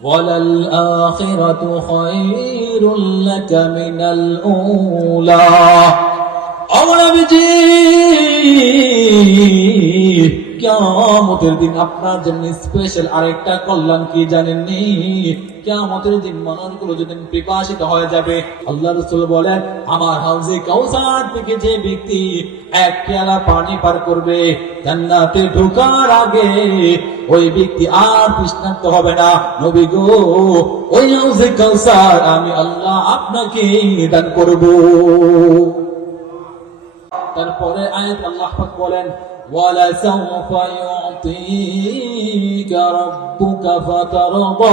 ওয়ালাল আখিরাতু খায়রুল লাকা মিনাল উলা। ও নবীজি, কিয়ামতের দিন আপনার জন্য স্পেশাল আরেকটা কল্যাণ কি জানেননি? কিয়ামতের দিন মানুষগুলো যেদিন পিপাসিত হয়ে যাবে, আল্লাহ রাসূল বলেন, আমার হাউজে কাউসার থেকে যে ব্যক্তি এক পেয়ালা পানি পার করবে, জান্নাতে ঢোকার আগে ওই ব্যক্তি আর তৃষ্ণার্ত হবে না। নবী গো, ওই হাউজে কাউসার আমি আল্লাহ আপনাকে দান করব। তারপরে আয়াত আল্লাহ পাক বলেন, ওয়ালা সাওফা ইউতিকা রাব্বুকা ফাতারদা।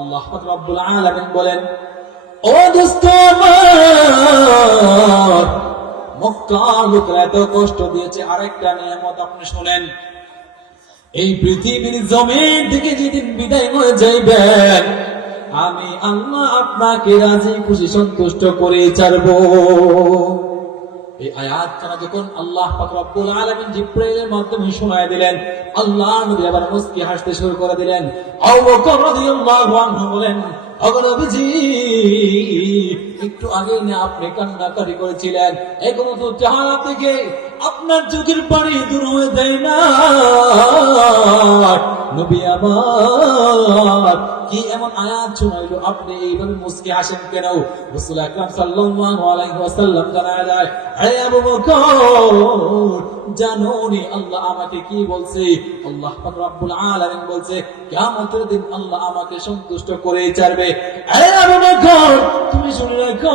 আল্লাহ পাক রব্বুল আলামিন বলেন, ও দোস্ত আমার, মক্কার লোকেরা এত কষ্ট দিয়েছে, আরেকটা নিয়ামত আপনি শুনেন। এই পৃথিবীর জমিন থেকে যেদিন বিদায় হয়ে যাইবেন, আমি আল্লাহ আপনাকে রাজি খুশি সন্তুষ্ট করে ছাড়বো। এই আয়াতখানা যখন আল্লাহ পাক রব্বুল আলামিন জিবরাইলের মাধ্যমে শোনায় দিলেন, আল্লাহ নবী আবার মুস্কি হাসতে শুরু করে দিলেন। আবু বকর রাদিয়াল্লাহু আনহু বলেন, ওগো নবীজি, একটু আগে না আপনি কান্নাকাটি করেছিলেন, এখন তো চেহারা থেকে আপনার চোখের পানি দূর হয়ে যায় না। নবী আমার, কি এমন আয়াত শোনাইলো, আপনি এইভাবে মুস্কি হাসেন কেন? রাসূল আকরাম সাল্লাল্লাহু আলাইহি ওয়াসাল্লাম জানায় দেয়, আরে আবু বকর, জানোনি আল্লাহ আমাকে কি বলছে? আল্লাহ পাক রব্বুল আলামিন বলছে, কিয়ামতের দিন আল্লাহ আমাকে সন্তুষ্ট করে ছাড়বে। আরে আবু বকর, তুমি শুনে রাখো,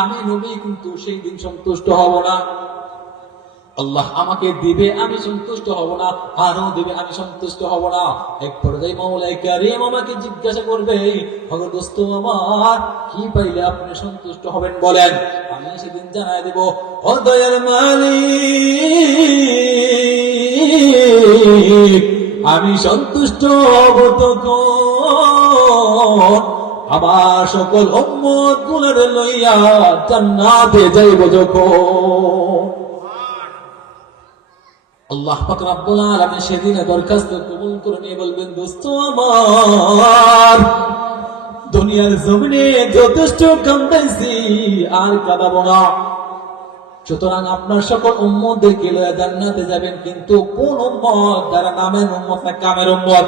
আমি নবী কিন্তু সেই দিন সন্তুষ্ট হব না। আল্লাহ আমাকে দিবে, আমি সন্তুষ্ট হব না, আরো দিবে, আমি সন্তুষ্ট হব না। এক পর্যায়ে মাওলাই কারীম আমাকে জিজ্ঞাসা করবে, ওগো দোস্ত আমার, কি পাইলে আপনি সন্তুষ্ট হবেন বলেন? আমি সেদিন জানাই দেব, ও দয়ার মালিক, আমি সন্তুষ্ট হব তখন আমার সকল উম্মত গুলোরে লইয়া জান্নাতে যাইব যখন। আল্লাহ পাক রব্বুল আলামিন সেদিনে দরখাস্ত কবুল করে নিয়ে বলবেন, দোস্ত আমার, দুনিয়ার জমিনে যথেষ্ট কাঁদাইছি, আর কাঁদাবো না। সুতরাং আপনার সকল উম্মতদেরকে লইয়া জান্নাতে যাবেন, কিন্তু কোন উম্মত? যারা নামের উম্মত না কামের উম্মত?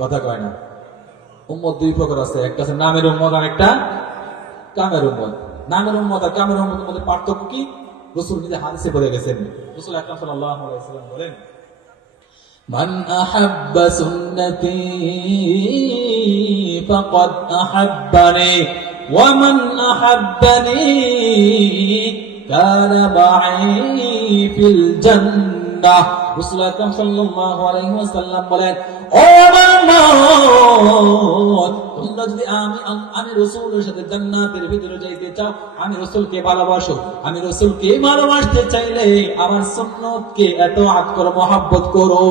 কথা কয় না। উম্মত দুই প্রকার আছে, একটা আছে নামের উম্মত, আর একটা কামের উম্মত। নামের উম্মত আর কামের উম্মতের মধ্যে পার্থক্য কি? রাসূল নিজে হাদিসে বলে গেছেন। রাসূল আকরাম সাল্লাল্লাহু আলাইহি ওয়াসাল্লাম বলেন, মান আহাব্বা সুন্নতি ফাকাদ আহাব্বানি ওয়া মান আহাব্বানি কানা মা'i ফিল জান্নাহ। রাসূল আকরাম সাল্লাল্লাহু আলাইহি ওয়াসাল্লাম বলেন, ও আমার উম্মত, তোমরা যদি আমি রাসূলের সাথে জান্নাতের ভিতরে যাইতে চাও, আমি রাসূলকে ভালোবাসো। আমি রাসূলকে ভালোবাসতে চাইলে আমার সুন্নতকে এত আদর মহব্বত করো।